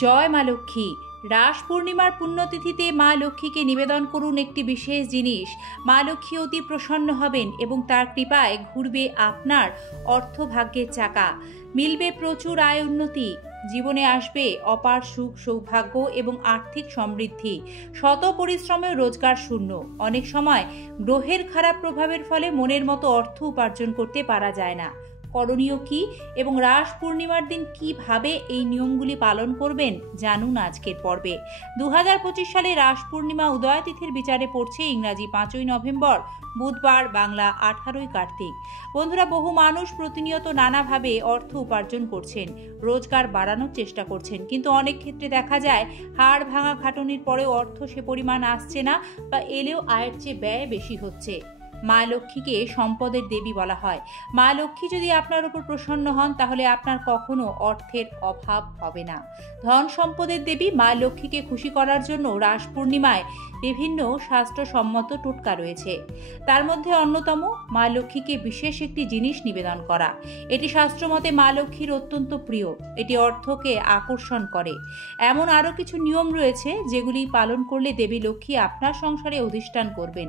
জয় মা লক্ষ্মী। রাস পূর্ণিমার পুণ্যতিথিতে মা লক্ষ্মীকে নিবেদন করুন একটি বিশেষ জিনিস। মা লক্ষ্মী অতি প্রসন্ন হবেন এবং তার কৃপায় ঘুরবে আপনার অর্থভাগ্যের চাকা। মিলবে প্রচুর আয় উন্নতি, জীবনে আসবে অপার সুখ সৌভাগ্য এবং আর্থিক সমৃদ্ধি। শত পরিশ্রমেও রোজগার শূন্য। অনেক সময় গ্রহের খারাপ প্রভাবের ফলে মনের মতো অর্থ উপার্জন করতে পারা যায় না। করণীয় কি এবং রাস পূর্ণিমার দিন কিভাবে এই নিয়মগুলি পালন করবেন জানুন আজকের পর্বে। 2025 সালে রাস পূর্ণিমা উদয় তিথির বিচারে পড়ছে ইংরাজি 5ই নভেম্বর, বুধবার, বাংলা 18ই কার্তিক। বন্ধুরা, বহু মানুষ প্রতিনিয়ত নানাভাবে অর্থ উপার্জন করছেন, রোজগার বাড়ানোর চেষ্টা করছেন, কিন্তু অনেক ক্ষেত্রে দেখা যায় হাড় ভাঙা খাটুনির পরেও অর্থ সে পরিমাণ আসছে না বা এলেও আয়ের চেয়ে ব্যয় বেশি হচ্ছে। মা লক্ষ্মীকে সম্পদের দেবী বলা হয়। মা লক্ষ্মী যদি আপনার উপর প্রসন্ন হন তাহলে আপনার কখনো অর্থের অভাব হবে না। ধন সম্পদের দেবী মা লক্ষ্মীকে খুশি করার জন্য রাস পূর্ণিমায় বিভিন্ন শাস্ত্রসম্মত টোটকা রয়েছে। তার মধ্যে অন্যতম মা লক্ষ্মীকে বিশেষ একটি জিনিস নিবেদন করা। এটি শাস্ত্রমতে মা লক্ষ্মীর অত্যন্ত প্রিয়। এটি অর্থকে আকর্ষণ করে। এমন আরও কিছু নিয়ম রয়েছে যেগুলি পালন করলে দেবী লক্ষ্মী আপনার সংসারে অধিষ্ঠান করবেন।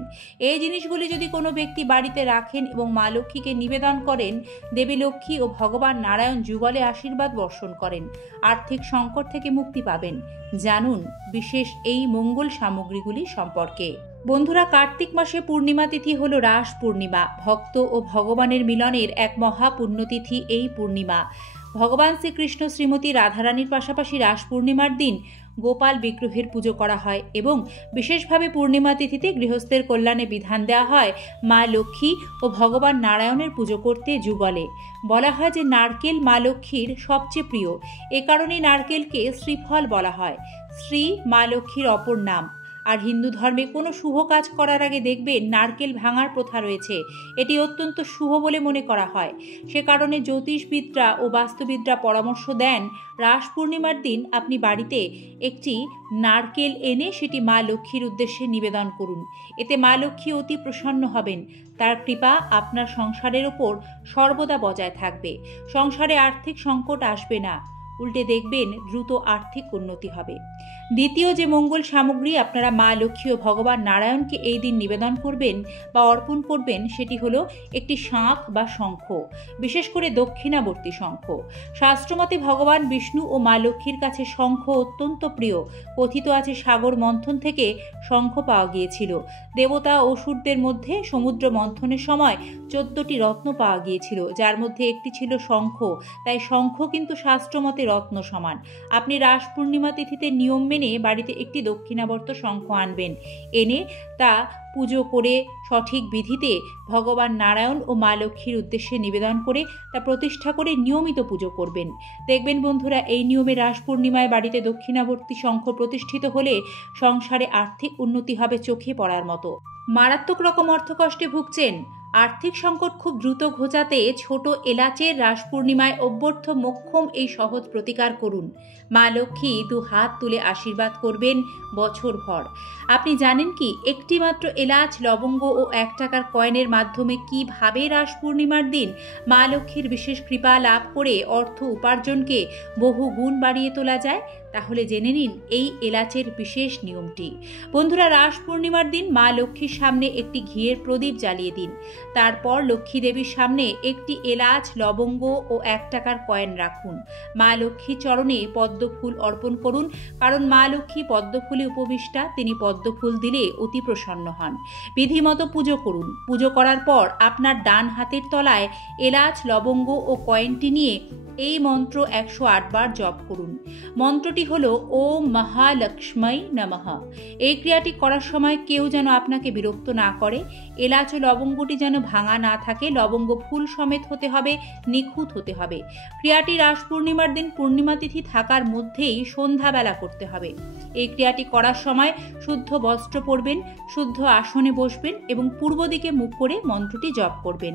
এই জিনিসগুলি যদি কোনো ব্যক্তি বাড়িতে রাখেন এবং মা লক্ষ্মীকে নিবেদন করেন, দেবী লক্ষ্মী ও ভগবান নারায়ণ যুগলে আশীর্বাদ বর্ষণ করেন। আর্থিক সংকট থেকে মুক্তি পাবেন। জানুন বিশেষ এই মঙ্গল সামগ্রীগুলি সম্পর্কে। বন্ধুরা, কার্তিক মাসে পূর্ণিমা তিথি হল রাস পূর্ণিমা। ভক্ত ও ভগবানের মিলনের এক মহা পুণ্যতিথি এই পূর্ণিমা। ভগবান শ্রীকৃষ্ণ শ্রীমতী রাধারানীর পাশাপাশি রাস পূর্ণিমার দিন গোপাল বিগ্রহের পুজো করা হয় এবং বিশেষভাবে পূর্ণিমা তিথিতে গৃহস্থের কল্যাণে বিধান দেওয়া হয় মা লক্ষ্মী ও ভগবান নারায়ণের পুজো করতে যুগলে। বলা হয় যে নারকেল মা লক্ষ্মীর সবচেয়ে প্রিয়। এ কারণে নারকেলকে শ্রীফল বলা হয়। শ্রী মা লক্ষ্মীর অপর নাম। আর হিন্দু ধর্মে কোনো শুভ কাজ করার আগে দেখবেন নারকেল ভাঙার প্রথা রয়েছে। এটি অত্যন্ত শুভ বলে মনে করা হয়। সে কারণে জ্যোতিষবিদরা ও বাস্তুবিদরা পরামর্শ দেন রাস পূর্ণিমার দিন আপনি বাড়িতে একটি নারকেল এনে সেটি মা লক্ষ্মীর উদ্দেশ্যে নিবেদন করুন। এতে মা লক্ষ্মী অতি প্রসন্ন হবেন। তার কৃপা আপনার সংসারের ওপর সর্বদা বজায় থাকবে। সংসারে আর্থিক সংকট আসবে না, উল্টে দেখবেন দ্রুত আর্থিক উন্নতি হবে। দ্বিতীয় যে মঙ্গল সামগ্রী আপনারা মা লক্ষ্মী ও ভগবান নারায়ণকে এই দিন নিবেদন করবেন বা অর্পণ করবেন সেটি হলো একটি শাঁখ বা শঙ্খ, বিশেষ করে দক্ষিণাবর্তী শঙ্খ। শাস্ত্রমতে ভগবান বিষ্ণু ও মা লক্ষ্মীর কাছে শঙ্খ অত্যন্ত প্রিয়। কথিত আছে সাগর মন্থন থেকে শঙ্খ পাওয়া গিয়েছিল। দেবতা অসুরদের মধ্যে সমুদ্র মন্থনের সময় 14টি রত্ন পাওয়া গিয়েছিল, যার মধ্যে একটি ছিল শঙ্খ। তাই শঙ্খ কিন্তু শাস্ত্রমতে রত্ন সমান। আপনি রাস পূর্ণিমা তিথিতে নিয়ম মেনে বাড়িতে একটি দক্ষিণাবর্ত শঙ্খ আনবেন। এনে তা পুজো করে সঠিক বিধিতে ভগবান নারায়ণ ও মা লক্ষ্মীর উদ্দেশ্যে নিবেদন করে তা প্রতিষ্ঠা করে নিয়মিত পুজো করবেন। দেখবেন বন্ধুরা, এই নিয়মে রাস পূর্ণিমায় বাড়িতে দক্ষিণাবর্তী শঙ্খ প্রতিষ্ঠিত হলে সংসারে আর্থিক উন্নতি হবে চোখে পড়ার মতো। মারাত্মক রকম অর্থকষ্টে ভুগছেন, আর্থিক সংকট খুব দ্রুত ঘোচাতে ছোট এলাচের রাস পূর্ণিমায় অভ্যর্থ মোক্ষম এই সহজ প্রতিকার করুন। মা লক্ষ্মী 2 হাত তুলে আশীর্বাদ করবেন বছরভর। আপনি জানেন কি একটি মাত্র এলাচ, লবঙ্গ ও 1 টাকার কয়েনের মাধ্যমে কিভাবে রাস পূর্ণিমার দিন মা লক্ষ্মীর বিশেষ কৃপা লাভ করে অর্থ উপার্জনকে বহু গুণ বাড়িয়ে তোলা যায়? তাহলে জেনে নিন এই এলাচের বিশেষ নিয়মটি। বন্ধুরা, রাস পূর্ণিমার দিন মা লক্ষ্মীর সামনে একটি ঘিয়ের প্রদীপ জ্বালিয়ে দিন। তারপর লক্ষ্মী দেবীর সামনে একটি এলাচ, লবঙ্গ ও 1 টাকার কয়েন রাখুন। মা লক্ষ্মীর চরণে পদ্মফুল অর্পণ করুন, কারণ মা লক্ষ্মী পদ্মফুলে উপবিষ্টা। তিনি পদ্মফুল দিলে অতি প্রসন্ন হন। বিধিমতো পুজো করুন। পুজো করার পর আপনার ডান হাতের তলায় এলাচ, লবঙ্গ ও কয়েনটি নিয়ে এই মন্ত্র 108 বার জপ করুন। মন্ত্রটি হলো ওম মহালক্ষ্মী নমঃ। এই ক্রিয়াটি করার সময় কেউ যেন আপনাকে বিরক্ত না করে। এলাচ ও লবঙ্গটি যেন ভাঙা না থাকে। লবঙ্গ ফুল সমেত হতে হবে, নিখুঁত হতে হবে। ক্রিয়াটি রাস পূর্ণিমার দিন পূর্ণিমা তিথি থাকার মধ্যেই সন্ধ্যাবেলা করতে হবে। এই ক্রিয়াটি করার সময় শুদ্ধ বস্ত্র পরবেন, শুদ্ধ আসনে বসবেন এবং পূর্ব দিকে মুখ করে মন্ত্রটি জপ করবেন।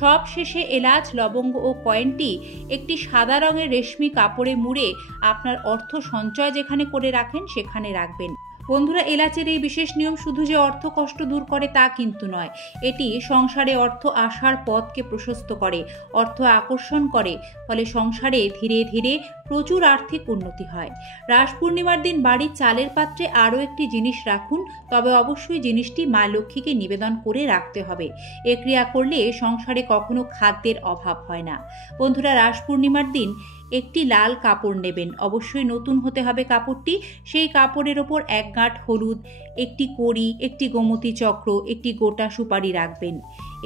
সব শেষে এলাচ, লবঙ্গ ও কয়েনটি একটি সাদা রঙের রেশমি কাপড়ে মুড়ে আপনার অর্থ সঞ্চয় যেখানে করে রাখেন সেখানে রাখবেন। বন্ধুরা, এলাচের এই বিশেষ নিয়ম শুধু যে অর্থ কষ্ট দূর করে তা কিন্তু নয়, এটি সংসারে অর্থ আসার পথকে প্রশস্ত করে, অর্থ আকর্ষণ করে। ফলে সংসারে ধীরে ধীরে প্রচুর আর্থিক উন্নতি হয়। রাস পূর্ণিমার দিন বাড়ির চালের পাত্রে আরও একটি জিনিস রাখুন, তবে অবশ্যই জিনিসটি মা লক্ষ্মীকে নিবেদন করে রাখতে হবে। এ ক্রিয়া করলে সংসারে কখনো খাদ্যের অভাব হয় না। বন্ধুরা, রাস পূর্ণিমার দিন একটি লাল কাপড় নেবেন, অবশ্যই নতুন হতে হবে কাপড়টি। সেই কাপড়ের ওপর 1 গাঁট হলুদ, একটি কড়ি, একটি গোমতী চক্র, একটি গোটা সুপারি রাখবেন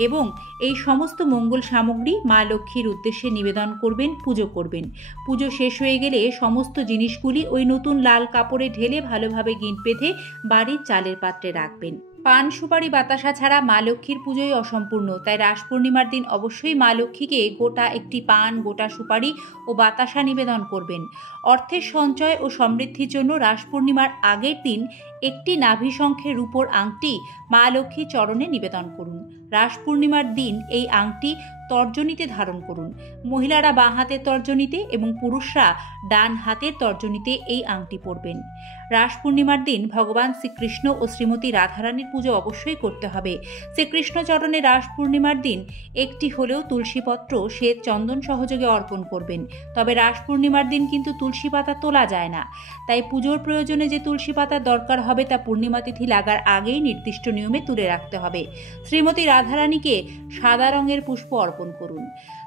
এবং এই সমস্ত মঙ্গল সামগ্রী মা লক্ষ্মীর উদ্দেশ্যে নিবেদন করবেন, পুজো করবেন। পুজো শেষ হয়ে গেলে সমস্ত জিনিসগুলি ওই নতুন লাল কাপড়ে ঢেলে ভালোভাবে গিঁট বেঁধে বাড়ির চালের পাত্রে রাখবেন। পান, সুপারি, বাতাসা ছাড়া মা লক্ষ্মীর পুজোই অসম্পূর্ণ। তাই রাস পূর্ণিমার দিন অবশ্যই মা লক্ষ্মীকে গোটা একটি পান, গোটা সুপারি ও বাতাসা নিবেদন করবেন। অর্থের সঞ্চয় ও সমৃদ্ধির জন্য রাস পূর্ণিমার আগের দিন একটি নাভি শঙ্খের রূপোর আংটি মা লক্ষ্মীর চরণে নিবেদন করুন। রাস পূর্ণিমার দিন এই আংটি তর্জনীতে ধারণ করুন। মহিলারা বাঁ হাতের তর্জনীতে এবং পুরুষরা ডান হাতের তর্জনীতে এই আংটি পরবেন। রাস পূর্ণিমার দিন ভগবান শ্রীকৃষ্ণ ও শ্রীমতী রাধারানীর পুজো অবশ্যই করতে হবে। শ্রীকৃষ্ণ চরণে রাস পূর্ণিমার দিন একটি হলেও তুলসীপত্র শ্বেত চন্দন সহযোগে অর্পণ করবেন। তবে রাস পূর্ণিমার দিন কিন্তু তুলসী পাতা তোলা যায় না। তাই পুজোর প্রয়োজনে যে তুলসী পাতার দরকার হবে তা পূর্ণিমা তিথি লাগার আগেই নির্দিষ্ট নিয়মে তুলে রাখতে হবে। শ্রীমতী রাধারানীকে সাদা রঙের পুষ্প অর্পণ করুন।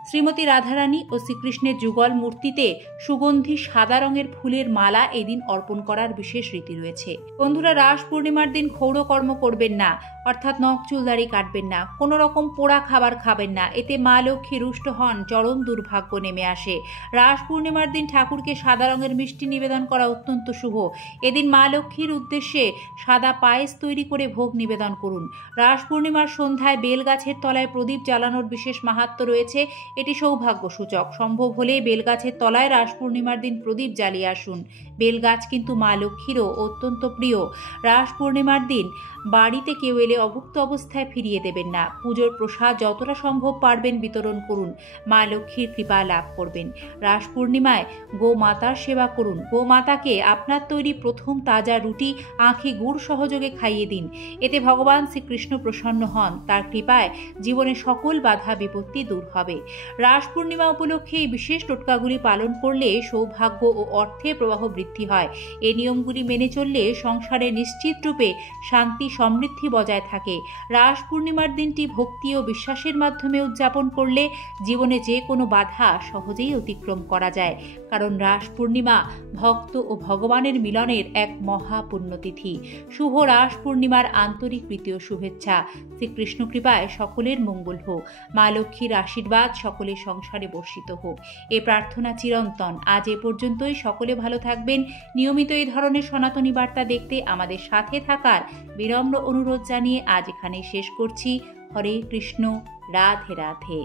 শ্রীমতী রাধারানী ও শ্রীকৃষ্ণের যুগল মূর্তিতে সুগন্ধি সাদা রঙের ফুলের মালা এদিন অর্পণ করার বিশেষ রীতি রয়েছে। বন্ধুরা, রাস পূর্ণিমার দিন ক্ষৌরকর্ম করবেন না, অর্থাৎ নখ চুল দাড়ি কাটবেন না, কোনো রকম পোড়া খাবার খাবেন না। এতে মা লক্ষ্মী রুষ্ট হন, চরম দুর্ভাগ্য নেমে আসে। রাস পূর্ণিমার দিন ঠাকুরকে সাদা রঙের মিষ্টি নিবেদন করা অত্যন্ত শুভ। এদিন মা লক্ষ্মীর উদ্দেশ্যে সাদা পায়েস তৈরি করে ভোগ নিবেদন করুন। রাস পূর্ণিমার সন্ধ্যায় বেলগাছের তলায় প্রদীপ জ্বালানোর বিশেষ মাহাত্ম্য রয়েছে। এটি সৌভাগ্য সূচক। সম্ভব হলে বেলগাছের তলায় রাস পূর্ণিমার দিন প্রদীপ জ্বালিয়ে আসুন। বেলগাছ কিন্তু মা লক্ষ্মীরও অত্যন্ত প্রিয়। রাস পূর্ণিমার দিন বাড়িতে কেউ এলে অভুক্ত অবস্থায় ফিরিয়ে দেবেন না। পুজোর প্রসাদ যতটা সম্ভব পারবেন বিতরণ করুন। মা লক্ষ্মীর কৃপা লাভ করবেন। রাস পূর্ণিমায় গোমাতার সেবা করুন। গোমাতাকে আপনার তৈরি প্রথম তাজা রুটি আঁখি গুড় সহযোগে খাইয়ে দিন। এতে ভগবান শ্রীকৃষ্ণ প্রসন্ন হন। তার কৃপায় জীবনে সকল বাধা বিপত্তি দূর হবে। রাস পূর্ণিমা উপলক্ষে এই বিশেষ টোটকাগুলি পালন করলে সৌভাগ্য ও অর্থের প্রবাহ বৃদ্ধি হয়। এই নিয়মগুলি মেনে চললে সংসারে নিশ্চিত রূপে শান্তি সমৃদ্ধি বজায় থাকে। রাস পূর্ণিমার দিনটি ভক্তি ও বিশ্বাসের মাধ্যমে উদযাপন করলে জীবনে যে কোনো বাধা সহজেই অতিক্রম করা যায়। কারণ রাস পূর্ণিমা ভক্ত ও ভগবানের মিলনের এক মহা পুণ্যতিথি। শুভ রাস পূর্ণিমার আন্তরিক প্রীতি ও শুভেচ্ছা। শ্রীকৃষ্ণ কৃপায় সকলের মঙ্গল হোক। মা লক্ষ্মীর আশীর্বাদ সকলের সংসারে বর্ষিত হোক, এ প্রার্থনা চিরন্তন। আজ এ পর্যন্তই। সকলে ভালো থাকবেন। নিয়মিত এই ধরনের সনাতনী বার্তা দেখতে আমাদের সাথে থাকার বিনম্র অনুরোধ জানিয়ে আজ এখানেই শেষ করছি। হরে কৃষ্ণ, রাধে রাধে।